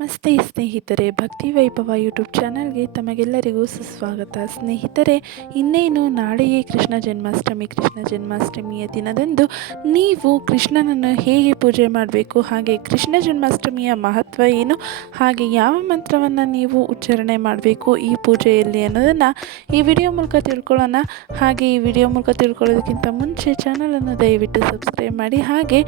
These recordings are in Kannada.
ನಮಸ್ತೆ ಸ್ನೇಹಿತರೆ, ಭಕ್ತಿ ವೈಭವ ಯೂಟ್ಯೂಬ್ ಚಾನಲ್ಗೆ ತಮಗೆಲ್ಲರಿಗೂ ಸುಸ್ವಾಗತ. ಸ್ನೇಹಿತರೆ, ಇನ್ನೇನು ನಾಳೆಯೇ ಕೃಷ್ಣ ಜನ್ಮಾಷ್ಟಮಿ. ಕೃಷ್ಣ ಜನ್ಮಾಷ್ಟಮಿಯ ದಿನದಂದು ನೀವು ಕೃಷ್ಣನನ್ನು ಹೇಗೆ ಪೂಜೆ ಮಾಡಬೇಕು? ಹಾಗೆ ಕೃಷ್ಣ ಜನ್ಮಾಷ್ಟಮಿಯ ಮಹತ್ವ ಏನು? ಹಾಗೆ ಯಾವ ಮಂತ್ರವನ್ನು ನೀವು ಉಚ್ಚಾರಣೆ ಮಾಡಬೇಕು ಈ ಪೂಜೆಯಲ್ಲಿ ಅನ್ನೋದನ್ನು ಈ ವಿಡಿಯೋ ಮೂಲಕ ತಿಳ್ಕೊಳ್ಳೋಣ. ಹಾಗೆ ಈ ವಿಡಿಯೋ ಮೂಲಕ ತಿಳ್ಕೊಳ್ಳೋದಕ್ಕಿಂತ ಮುಂಚೆ ಚಾನಲನ್ನು ದಯವಿಟ್ಟು ಸಬ್ಸ್ಕ್ರೈಬ್ ಮಾಡಿ. ಹಾಗೆ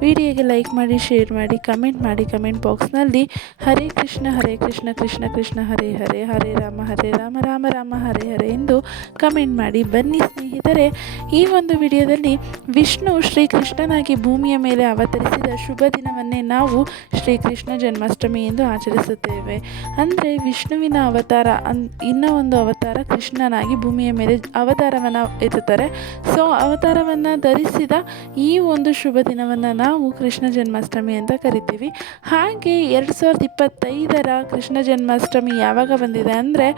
ವಿಡಿಯೋಗೆ ಲೈಕ್ ಮಾಡಿ, ಶೇರ್ ಮಾಡಿ, ಕಮೆಂಟ್ ಮಾಡಿ, ಕಮೆಂಟ್ ಬಾಕ್ಸ್ನಲ್ಲಿ ಹರೇ ಕೃಷ್ಣ ಹರೇ ಕೃಷ್ಣ ಕೃಷ್ಣ ಕೃಷ್ಣ, ಹರೇ ಹರೇ ಹರೇ ರಾಮ ಹರೇ ರಾಮ ರಾಮ ರಾಮ, ಹರೇ ಹರೇ ಎಂದು ಕಮೆಂಟ್ ಮಾಡಿ. ಬನ್ನಿ ಸ್ನೇಹಿತರೆ, ಈ ಒಂದು ವಿಡಿಯೋದಲ್ಲಿ ವಿಷ್ಣು ಶ್ರೀಕೃಷ್ಣನಾಗಿ ಭೂಮಿಯ ಮೇಲೆ ಅವತರಿಸಿದ ಶುಭ ದಿನವನ್ನೇ ನಾವು ಶ್ರೀಕೃಷ್ಣ ಜನ್ಮಾಷ್ಟಮಿ ಎಂದು ಆಚರಿಸುತ್ತೇವೆ. ಅಂದರೆ ವಿಷ್ಣುವಿನ ಅವತಾರ, ಅನ್, ಇನ್ನೂ ಒಂದು ಅವತಾರ ಕೃಷ್ಣನಾಗಿ ಭೂಮಿಯ ಮೇಲೆ ಅವತಾರವನ್ನು ಎತ್ತುತ್ತಾರೆ. ಸೊ, ಅವತಾರವನ್ನು ಧರಿಸಿದ ಈ ಒಂದು ಶುಭ ದಿನವನ್ನು ನಾವು ಕೃಷ್ಣ ಜನ್ಮಾಷ್ಟಮಿ ಅಂತ ಕರಿತೀವಿ. ಹಾಗೆ ಎರಡು ಸಾವಿರದ ಇಪ್ಪತ್ತೈದರ ಕೃಷ್ಣ ಜನ್ಮಾಷ್ಟಮಿ ಯಾವಾಗ ಬಂದಿದೆ ಅಂದರೆ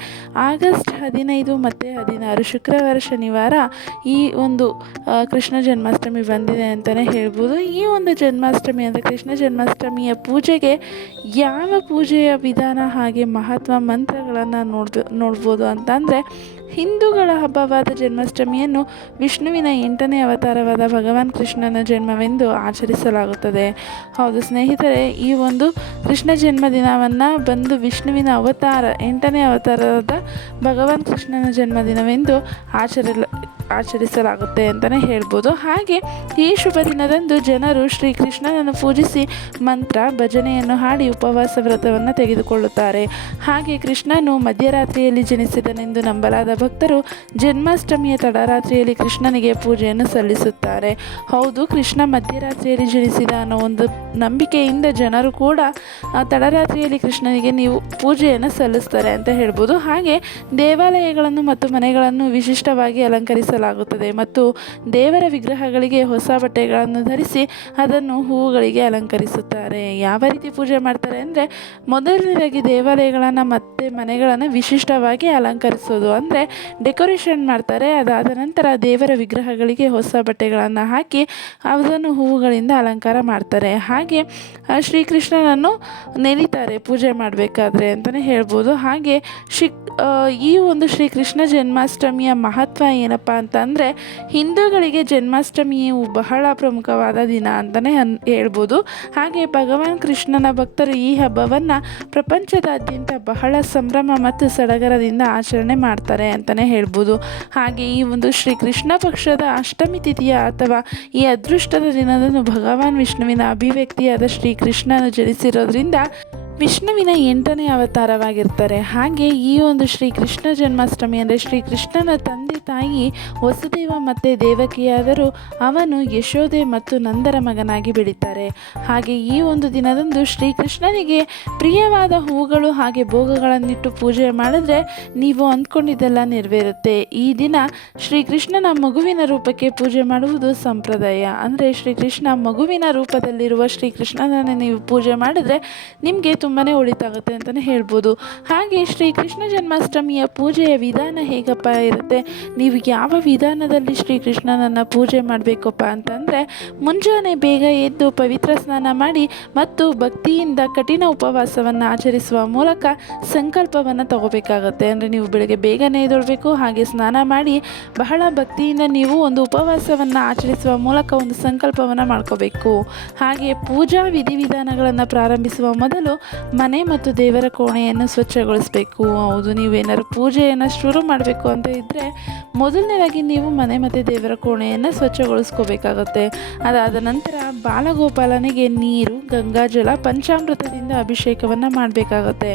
ಆಗಸ್ಟ್ ಹದಿನೈದು ಮತ್ತು ಹದಿನಾರು ಶುಕ್ರವಾರ ಶನಿವಾರ ಈ ಒಂದು ಕೃಷ್ಣ ಜನ್ಮಾಷ್ಟಮಿ ಬಂದಿದೆ ಅಂತಲೇ ಹೇಳ್ಬೋದು. ಈ ಒಂದು ಜನ್ಮಾಷ್ಟಮಿ ಅಂದರೆ ಕೃಷ್ಣ ಜನ್ಮಾಷ್ಟಮಿಯ ಪೂಜೆಗೆ ಯಾವ ಪೂಜೆಯ ವಿಧಾನ ಹಾಗೆ ಮಹತ್ವ ಮಂತ್ರಗಳನ್ನು ನೋಡ್ದು, ನೋಡ್ಬೋದು ಅಂತಂದರೆ ಹಿಂದೂಗಳ ಹಬ್ಬವಾದ ಜನ್ಮಾಷ್ಟಮಿಯನ್ನು ವಿಷ್ಣುವಿನ ಎಂಟನೇ ಅವತಾರವಾದ ಭಗವಾನ್ ಕೃಷ್ಣನ ಜನ್ಮವೆಂದು ಆಚರಿಸಲಾಗುತ್ತದೆ. ಹೌದು ಸ್ನೇಹಿತರೆ, ಈ ಒಂದು ಕೃಷ್ಣ ಜನ್ಮದಿನವನ್ನು ಬಂದು ವಿಷ್ಣುವಿನ ಅವತಾರ, ಎಂಟನೇ ಅವತಾರವಾದ ಭಗವಾನ್ ಕೃಷ್ಣನ ಜನ್ಮದಿನವೆಂದು ಆಚರಿಲ ಆಚರಿಸಲಾಗುತ್ತೆ ಅಂತಲೇ ಹೇಳ್ಬೋದು. ಹಾಗೆ ಈ ಶುಭ ದಿನದಂದು ಜನರು ಶ್ರೀಕೃಷ್ಣನನ್ನು ಪೂಜಿಸಿ ಮಂತ್ರ, ಭಜನೆಯನ್ನು ಹಾಡಿ ಉಪವಾಸ ವ್ರತವನ್ನು ತೆಗೆದುಕೊಳ್ಳುತ್ತಾರೆ. ಹಾಗೆ ಕೃಷ್ಣನು ಮಧ್ಯರಾತ್ರಿಯಲ್ಲಿ ಜನಿಸಿದನೆಂದು ನಂಬಲಾದ ಭಕ್ತರು ಜನ್ಮಾಷ್ಟಮಿಯ ತಡರಾತ್ರಿಯಲ್ಲಿ ಕೃಷ್ಣನಿಗೆ ಪೂಜೆಯನ್ನು ಸಲ್ಲಿಸುತ್ತಾರೆ. ಹೌದು, ಕೃಷ್ಣ ಮಧ್ಯರಾತ್ರಿಯಲ್ಲಿ ಜನಿಸಿದ ಅನ್ನೋ ಒಂದು ನಂಬಿಕೆಯಿಂದ ಜನರು ಕೂಡ ತಡರಾತ್ರಿಯಲ್ಲಿ ಕೃಷ್ಣನಿಗೆ ನೀವು ಪೂಜೆಯನ್ನು ಸಲ್ಲಿಸ್ತಾರೆ ಅಂತ ಹೇಳ್ಬೋದು. ಹಾಗೆ ದೇವಾಲಯಗಳನ್ನು ಮತ್ತು ಮನೆಗಳನ್ನು ವಿಶಿಷ್ಟವಾಗಿ ಅಲಂಕರಿಸಲಾಗುತ್ತದೆ ಮತ್ತು ದೇವರ ವಿಗ್ರಹಗಳಿಗೆ ಹೊಸ ಬಟ್ಟೆಗಳನ್ನು ಧರಿಸಿ ಅದನ್ನು ಹೂವುಗಳಿಗೆ ಅಲಂಕರಿಸುತ್ತಾರೆ. ಯಾವ ರೀತಿ ಪೂಜೆ ಮಾಡ್ತಾರೆ ಅಂದರೆ, ಮೊದಲನೇದಾಗಿ ದೇವಾಲಯಗಳನ್ನು ಮತ್ತು ಮನೆಗಳನ್ನು ವಿಶಿಷ್ಟವಾಗಿ ಅಲಂಕರಿಸೋದು. ಅಂದರೆ, ಡೆಕೋರೇಷನ್ ಮಾಡ್ತಾರೆ. ಅದಾದ ನಂತರ ದೇವರ ವಿಗ್ರಹಗಳಿಗೆ ಹೊಸ ಬಟ್ಟೆಗಳನ್ನು ಹಾಕಿ ಅದನ್ನು ಹೂವುಗಳಿಂದ ಅಲಂಕಾರ ಮಾಡ್ತಾರೆ. ಹಾಗೆ ಶ್ರೀಕೃಷ್ಣನನ್ನು ನೆನೀತಾರೆ ಪೂಜೆ ಮಾಡಬೇಕಾದ್ರೆ ಅಂತಲೇ ಹೇಳ್ಬೋದು. ಹಾಗೆ ಶ್ರೀ ಈ ಒಂದು ಶ್ರೀಕೃಷ್ಣ ಜನ್ಮಾಷ್ಟಮಿಯ ಮಹತ್ವ ಏನಪ್ಪ ಅಂತಂದರೆ ಹಿಂದೂಗಳಿಗೆ ಜನ್ಮಾಷ್ಟಮಿಯು ಬಹಳ ಪ್ರಮುಖವಾದ ದಿನ ಅಂತಲೇ ಅನ್ ಹೇಳ್ಬೋದು. ಹಾಗೆ ಭಗವಾನ್ ಕೃಷ್ಣನ ಭಕ್ತರು ಈ ಹಬ್ಬವನ್ನು ಪ್ರಪಂಚದಾದ್ಯಂತ ಬಹಳ ಸಂಭ್ರಮ ಮತ್ತು ಸಡಗರದಿಂದ ಆಚರಣೆ ಮಾಡ್ತಾರೆ ಅಂತಲೇ ಹೇಳ್ಬೋದು. ಹಾಗೆ ಈ ಒಂದು ಶ್ರೀ ಕೃಷ್ಣ ಪಕ್ಷದ ಅಷ್ಟಮಿ ತಿಥಿಯ ಅಥವಾ ಈ ಅದೃಷ್ಟದ ದಿನದಂದು ಭಗವಾನ್ ವಿಷ್ಣುವಿನ ಅಭಿವ್ಯಕ್ತಿಯಾದ ಶ್ರೀಕೃಷ್ಣನು ಜನಿಸಿರೋದ್ರಿಂದ ವಿಷ್ಣುವಿನ ಎಂಟನೇ ಅವತಾರವಾಗಿರ್ತಾರೆ. ಹಾಗೆ ಈ ಒಂದು ಶ್ರೀ ಕೃಷ್ಣ ಜನ್ಮಾಷ್ಟಮಿ ಅಂದರೆ ಶ್ರೀ ಕೃಷ್ಣನ ತಂದೆ ತಾಯಿ ವಸುದೇವ ಮತ್ತು ದೇವಕಿಯಾದರೂ. ಅವನು ಯಶೋದೆ ಮತ್ತು ನಂದರ ಮಗನಾಗಿ ಬೆಳೀತಾರೆ. ಹಾಗೆ ಈ ಒಂದು ದಿನದಂದು ಶ್ರೀಕೃಷ್ಣನಿಗೆ ಪ್ರಿಯವಾದ ಹೂಗಳು ಹಾಗೆ ಭೋಗಗಳನ್ನಿಟ್ಟು ಪೂಜೆ ಮಾಡಿದ್ರೆ ನೀವು ಅಂದ್ಕೊಂಡಿದ್ದೆಲ್ಲ ನೆರವೇರುತ್ತೆ. ಈ ದಿನ ಶ್ರೀಕೃಷ್ಣನ ಮಗುವಿನ ರೂಪಕ್ಕೆ ಪೂಜೆ ಮಾಡುವುದು ಸಂಪ್ರದಾಯ. ಅಂದರೆ ಶ್ರೀಕೃಷ್ಣ ಮಗುವಿನ ರೂಪದಲ್ಲಿರುವ ಶ್ರೀಕೃಷ್ಣನನ್ನು ನೀವು ಪೂಜೆ ಮಾಡಿದ್ರೆ ನಿಮಗೆ ತುಂಬಾ ಒಳಿತಾಗುತ್ತೆ ಅಂತಲೇ ಹೇಳ್ಬೋದು. ಹಾಗೆ ಶ್ರೀಕೃಷ್ಣ ಜನ್ಮಾಷ್ಟಮಿಯ ಪೂಜೆಯ ವಿಧಾನ ಹೇಗಪ್ಪ ಇರುತ್ತೆ? ನೀವು ಯಾವ ವಿಧಾನದಲ್ಲಿ ಶ್ರೀಕೃಷ್ಣನನ್ನು ಪೂಜೆ ಮಾಡಬೇಕಪ್ಪ ಅಂತಂದರೆ, ಮುಂಜಾನೆ ಬೇಗ ಎದ್ದು ಪವಿತ್ರ ಸ್ನಾನ ಮಾಡಿ ಮತ್ತು ಭಕ್ತಿಯಿಂದ ಕಠಿಣ ಉಪವಾಸವನ್ನು ಆಚರಿಸುವ ಮೂಲಕ ಸಂಕಲ್ಪವನ್ನು ತಗೋಬೇಕಾಗತ್ತೆ. ಅಂದರೆ ನೀವು ಬೆಳಗ್ಗೆ ಬೇಗನೆ ಎದ್ದೇಳಬೇಕು, ಹಾಗೆ ಸ್ನಾನ ಮಾಡಿ ಬಹಳ ಭಕ್ತಿಯಿಂದ ನೀವು ಒಂದು ಉಪವಾಸವನ್ನು ಆಚರಿಸುವ ಮೂಲಕ ಒಂದು ಸಂಕಲ್ಪವನ್ನು ಮಾಡ್ಕೋಬೇಕು. ಹಾಗೆ ಪೂಜಾ ವಿಧಿವಿಧಾನಗಳನ್ನು ಪ್ರಾರಂಭಿಸುವ ಮೊದಲು ಮನೆ ಮತ್ತು ದೇವರ ಕೋಣೆಯನ್ನು ಸ್ವಚ್ಛಗೊಳಿಸಬೇಕು. ಹೌದು, ನೀವೇನಾದ್ರು ಪೂಜೆಯನ್ನು ಶುರು ಮಾಡಬೇಕು ಅಂತ ಇದ್ದರೆ ಮೊದಲನೇದಾಗಿ ನೀವು ಮನೆ ಮತ್ತು ದೇವರ ಕೋಣೆಯನ್ನು ಸ್ವಚ್ಛಗೊಳಿಸ್ಕೋಬೇಕಾಗತ್ತೆ. ಅದಾದ ನಂತರ ಬಾಲಗೋಪಾಲನಿಗೆ ನೀರು ಗಂಗಾಜಲ ಪಂಚಾಮೃತದಿಂದ ಅಭಿಷೇಕವನ್ನು ಮಾಡಬೇಕಾಗತ್ತೆ.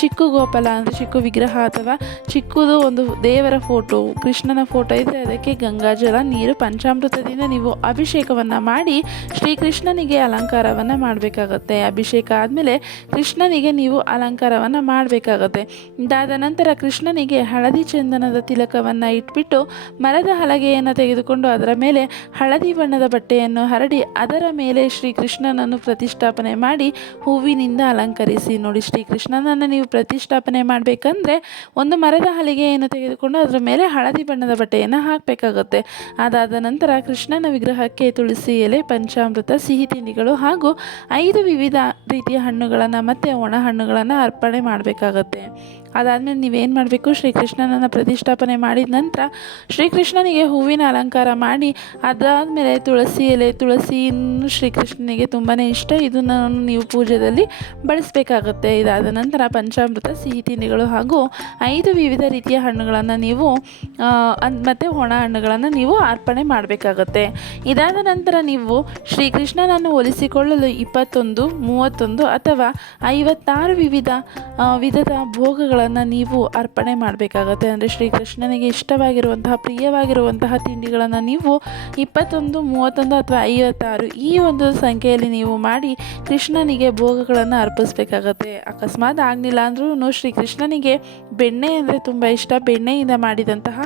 ಚಿಕ್ಕ ಗೋಪಾಲ ಅಂದರೆ ಚಿಕ್ಕ ವಿಗ್ರಹ ಅಥವಾ ಚಿಕ್ಕದು ಒಂದು ದೇವರ ಫೋಟೋ, ಕೃಷ್ಣನ ಫೋಟೋ ಇದ್ದರೆ ಅದಕ್ಕೆ ಗಂಗಾಜಲ ನೀರು, ಪಂಚಾಮೃತದಿಂದ ನೀವು ಅಭಿಷೇಕವನ್ನು ಮಾಡಿ ಶ್ರೀಕೃಷ್ಣನಿಗೆ ಅಲಂಕಾರವನ್ನು ಮಾಡಬೇಕಾಗತ್ತೆ. ಅಭಿಷೇಕ ಆದಮೇಲೆ ಕೃಷ್ಣನಿಗೆ ನೀವು ಅಲಂಕಾರವನ್ನು ಮಾಡಬೇಕಾಗತ್ತೆ. ಇದಾದ ನಂತರ ಕೃಷ್ಣನಿಗೆ ಹಳದಿ ಚಂದನದ ತಿಲಕವನ್ನು ಇಟ್ಬಿಟ್ಟು ಮರದ ಹಲಗೆಯನ್ನು ತೆಗೆದುಕೊಂಡು ಅದರ ಮೇಲೆ ಹಳದಿ ಬಣ್ಣದ ಬಟ್ಟೆಯನ್ನು ಹರಡಿ ಅದರ ಮೇಲೆ ಶ್ರೀಕೃಷ್ಣನನ್ನು ಪ್ರತಿಷ್ಠಾಪನೆ ಮಾಡಿ ಹೂವಿನಿಂದ ಅಲಂಕರಿಸಿ. ನೋಡಿ ಶ್ರೀಕೃಷ್ಣನನ್ನು ನೀವು ಪ್ರತಿಷ್ಠಾಪನೆ ಮಾಡಬೇಕಂದ್ರೆ ಒಂದು ಮರದ ಹಲಿಗೆಯನ್ನು ತೆಗೆದುಕೊಂಡು ಅದರ ಮೇಲೆ ಹಳದಿ ಬಣ್ಣದ ಬಟ್ಟೆಯನ್ನು ಹಾಕಬೇಕಾಗುತ್ತೆ. ಅದಾದ ನಂತರ ಕೃಷ್ಣನ ವಿಗ್ರಹಕ್ಕೆ ತುಳಸಿ ಎಲೆ, ಪಂಚಾಮೃತ ಸಿಹಿ ತಿಂಡಿಗಳು ಹಾಗೂ ಐದು ವಿವಿಧ ರೀತಿಯ ಹಣ್ಣುಗಳನ್ನು ಹಣ್ಣುಗಳನ್ನು ಮತ್ತು ಒಣ ಹಣ್ಣುಗಳನ್ನು ಅರ್ಪಣೆ ಮಾಡಬೇಕಾಗತ್ತೆ. ಅದಾದಮೇಲೆ ನೀವೇನು ಮಾಡಬೇಕು? ಶ್ರೀಕೃಷ್ಣನನ್ನು ಪ್ರತಿಷ್ಠಾಪನೆ ಮಾಡಿದ ನಂತರ ಶ್ರೀಕೃಷ್ಣನಿಗೆ ಹೂವಿನ ಅಲಂಕಾರ ಮಾಡಿ, ಅದಾದಮೇಲೆ ತುಳಸಿ ಎಲೆ ತುಳಸಿಯನ್ನು ಶ್ರೀಕೃಷ್ಣನಿಗೆ ತುಂಬಾ ಇಷ್ಟ. ಇದನ್ನು ನೀವು ಪೂಜೆಯಲ್ಲಿ ಬಳಸಬೇಕಾಗುತ್ತೆ. ಇದಾದ ನಂತರ ಪಂಚಾಮೃತ, ಸಿಹಿ ತಿಂಡಿಗಳು ಹಾಗೂ ಐದು ವಿವಿಧ ರೀತಿಯ ಹಣ್ಣುಗಳನ್ನು ನೀವು ಮತ್ತು ಒಣ ಹಣ್ಣುಗಳನ್ನು ನೀವು ಅರ್ಪಣೆ ಮಾಡಬೇಕಾಗತ್ತೆ. ಇದಾದ ನಂತರ ನೀವು ಶ್ರೀಕೃಷ್ಣನನ್ನು ಒಲಿಸಿಕೊಳ್ಳಲು ಇಪ್ಪತ್ತೊಂದು, ಮೂವತ್ತೊಂದು ಅಥವಾ ಐವತ್ತಾರು ವಿವಿಧ ವಿಧದ ವಿಧದ ಭೋಗಗಳನ್ನು ನೀವು ಅರ್ಪಣೆ ಮಾಡಬೇಕಾಗತ್ತೆ. ಅಂದರೆ ಶ್ರೀಕೃಷ್ಣನಿಗೆ ಇಷ್ಟವಾಗಿರುವಂತಹ, ಪ್ರಿಯವಾಗಿರುವಂತಹ ತಿಂಡಿಗಳನ್ನು ನೀವು ಇಪ್ಪತ್ತೊಂದು, ಮೂವತ್ತೊಂದು ಅಥವಾ ಐವತ್ತಾರು ಈ ಒಂದು ಸಂಖ್ಯೆಯಲ್ಲಿ ನೀವು ಮಾಡಿ ಕೃಷ್ಣನಿಗೆ ಭೋಗಗಳನ್ನು ಅರ್ಪಿಸ್ಬೇಕಾಗತ್ತೆ. ಅಕಸ್ಮಾತ್ ಆಗಲಿಲ್ಲ ಅಂದ್ರೂ ಶ್ರೀಕೃಷ್ಣನಿಗೆ ಬೆಣ್ಣೆ ಅಂದರೆ ತುಂಬ ಇಷ್ಟ. ಬೆಣ್ಣೆಯಿಂದ ಮಾಡಿದಂತಹ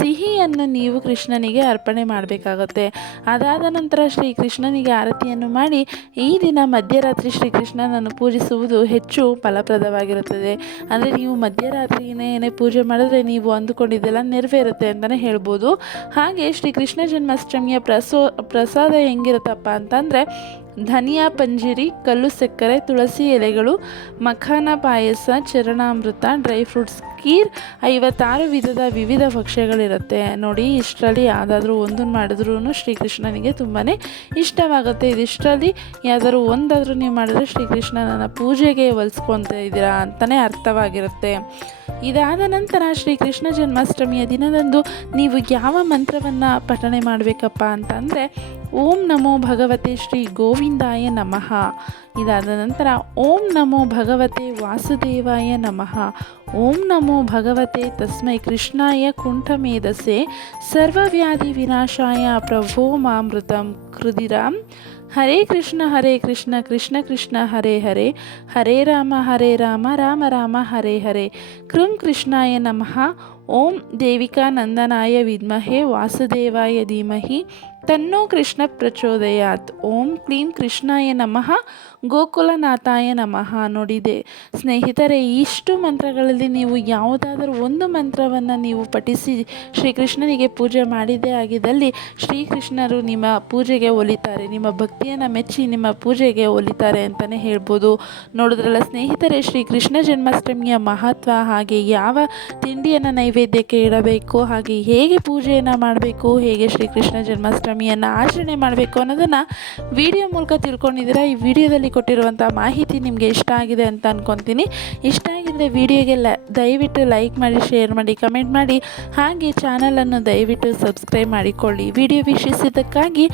ಸಿಹಿಯನ್ನು ನೀವು ಕೃಷ್ಣನಿಗೆ ಅರ್ಪಣೆ ಮಾಡಬೇಕಾಗತ್ತೆ. ಅದಾದ ನಂತರ ಶ್ರೀಕೃಷ್ಣನಿಗೆ ಆರತಿಯನ್ನು ಮಾಡಿ ಈ ದಿನ ಮಧ್ಯರಾತ್ರಿ ಶ್ರೀಕೃಷ್ಣನನ್ನು ಪೂಜಿಸುವುದು ಹೆಚ್ಚು ಫಲಪ್ರದವಾಗಿರುತ್ತದೆ. ಅಂದರೆ ನೀವು ಮಧ್ಯರಾತ್ರಿನೇ ಪೂಜೆ ಮಾಡಿದ್ರೆ ನೀವು ಅಂದುಕೊಂಡಿದ್ದೆಲ್ಲ ನೆರವೇರುತ್ತೆ ಅಂತಲೇ ಹೇಳ್ಬೋದು. ಹಾಗೆ ಶ್ರೀ ಕೃಷ್ಣ ಜನ್ಮಾಷ್ಟಮಿಯ ಪ್ರಸೋ, ಪ್ರಸಾದ ಹೆಂಗಿರುತ್ತಪ್ಪ ಅಂತಂದರೆ ಧನಿಯಾ ಪಂಜಿರಿ, ಕಲ್ಲು ಸಕ್ಕರೆ, ತುಳಸಿ ಎಲೆಗಳು, ಮಖಾನ ಪಾಯಸ, ಚರಣಾಮೃತ, ಡ್ರೈ ಫ್ರೂಟ್ಸ್ ಕೀರ್ ಐವತ್ತಾರು ವಿಧದ ವಿವಿಧ ಭಕ್ಷ್ಯಗಳಿರುತ್ತೆ. ನೋಡಿ, ಇಷ್ಟರಲ್ಲಿ ಯಾವುದಾದ್ರೂ ಒಂದನ್ನು ಮಾಡಿದ್ರೂ ಶ್ರೀಕೃಷ್ಣನಿಗೆ ತುಂಬಾ ಇಷ್ಟವಾಗುತ್ತೆ. ಇದಿಷ್ಟರಲ್ಲಿ ಯಾವುದಾದ್ರೂ ಒಂದಾದರೂ ನೀವು ಮಾಡಿದ್ರೆ ಶ್ರೀಕೃಷ್ಣನನ್ನ ಪೂಜೆಗೆ ಒಲಿಸ್ಕೊತ ಇದ್ದೀರಾ ಅಂತಲೇ ಅರ್ಥವಾಗಿರುತ್ತೆ. ಇದಾದ ನಂತರ ಶ್ರೀಕೃಷ್ಣ ಜನ್ಮಾಷ್ಟಮಿಯ ದಿನದಂದು ನೀವು ಯಾವ ಮಂತ್ರವನ್ನು ಪಠಣೆ ಮಾಡಬೇಕಪ್ಪ ಅಂತಂದರೆ ಓಂ ನಮೋ ಭಗವತೆ ಶ್ರೀ ಗೋವಿಂದಾಯ ನಮಃ. ಇದಾದ ನಂತರ ಓಂ ನಮೋ ಭಗವತೆ ವಾಸುದೇವಾಯ ನಮಃ. ಓಂ ನಮೋ ಭಗವತೆ ತಸ್ಮೈ ಕೃಷ್ಣಾಯ ಕುಂಠಮೇಧಸೆ ಸರ್ವವ್ಯಾಧಿ ವಿನಾಶಾಯ ಪ್ರಭೋ ಮಾಮೃತಂ ಕೃದಿರಾಮ್ ಹರೇ ಕೃಷ್ಣ ಹರೇ ಕೃಷ್ಣ ಕೃಷ್ಣ ಕೃಷ್ಣ, ಹರೇ ಹರೇ. ಹರೇ ರಾಮ ಹರೇ ರಾಮ ರಾಮ ರಾಮ, ಹರೇ ಹರೇ. ಕೃಂ ಕೃಷ್ಣಾಯ ನಮಃ. ಓಂ ದೇವಿಕಾನಂದನಾಯ ವಿದ್ಮಹೆ ವಾಸುದೇವಾಯ ಧೀಮಹಿ ತನ್ನೋ ಕೃಷ್ಣ ಪ್ರಚೋದಯಾತ್. ಓಂ ಕ್ಲೀಂ ಕೃಷ್ಣಾಯ ನಮಃ, ಗೋಕುಲನಾಥಾಯ ನಮಃ ನೋಡಿದೆ. ಸ್ನೇಹಿತರೆ, ಇಷ್ಟು ಮಂತ್ರಗಳಲ್ಲಿ ನೀವು ಯಾವುದಾದರೂ ಒಂದು ಮಂತ್ರವನ್ನು ನೀವು ಪಠಿಸಿ ಶ್ರೀಕೃಷ್ಣನಿಗೆ ಪೂಜೆ ಮಾಡಿದೇ ಆಗಿದ್ದಲ್ಲಿ ಶ್ರೀಕೃಷ್ಣರು ನಿಮ್ಮ ಪೂಜೆಗೆ ಒಲಿತಾರೆ, ನಿಮ್ಮ ಭಕ್ತಿಯನ್ನು ಮೆಚ್ಚಿ ನಿಮ್ಮ ಪೂಜೆಗೆ ಒಲಿತಾರೆ ಅಂತಲೇ ಹೇಳ್ಬೋದು. ನೋಡಿದ್ರಲ್ಲ ಸ್ನೇಹಿತರೆ, ಶ್ರೀಕೃಷ್ಣ ಜನ್ಮಾಷ್ಟಮಿಯ ಮಹತ್ವ ಹಾಗೆ ಯಾವ ತಿಂಡಿಯನ್ನು ನೈವೇದ್ಯಕ್ಕೆ ಇಡಬೇಕು, ಹಾಗೆ ಹೇಗೆ ಪೂಜೆಯನ್ನು ಮಾಡಬೇಕು, ಹೇಗೆ ಶ್ರೀಕೃಷ್ಣ ಜನ್ಮಾಷ್ಟಮಿಯನ್ನು ಆಚರಣೆ ಮಾಡಬೇಕು ಅನ್ನೋದನ್ನು ವಿಡಿಯೋ ಮೂಲಕ ತಿಳ್ಕೊಂಡಿದ್ದೀರಾ. ಈ ವಿಡಿಯೋದಲ್ಲಿ ಕೊಟ್ಟಿರುವಂಥ ಮಾಹಿತಿ ನಿಮಗೆ ಇಷ್ಟ ಆಗಿದೆ ಅಂತ ಅಂದ್ಕೊತೀನಿ ಇಷ್ಟ ಆಗಿದ್ದರೆ ವಿಡಿಯೋಗೆ ಲ, ದಯವಿಟ್ಟು ಲೈಕ್ ಮಾಡಿ ಶೇರ್ ಮಾಡಿ ಕಮೆಂಟ್ ಮಾಡಿ, ಹಾಗೆ ಚಾನಲನ್ನು ದಯವಿಟ್ಟು ಸಬ್ಸ್ಕ್ರೈಬ್ ಮಾಡಿಕೊಳ್ಳಿ. ವಿಡಿಯೋ ವೀಕ್ಷಿಸಿದ್ದಕ್ಕಾಗಿ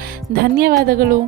ಧನ್ಯವಾದಗಳು.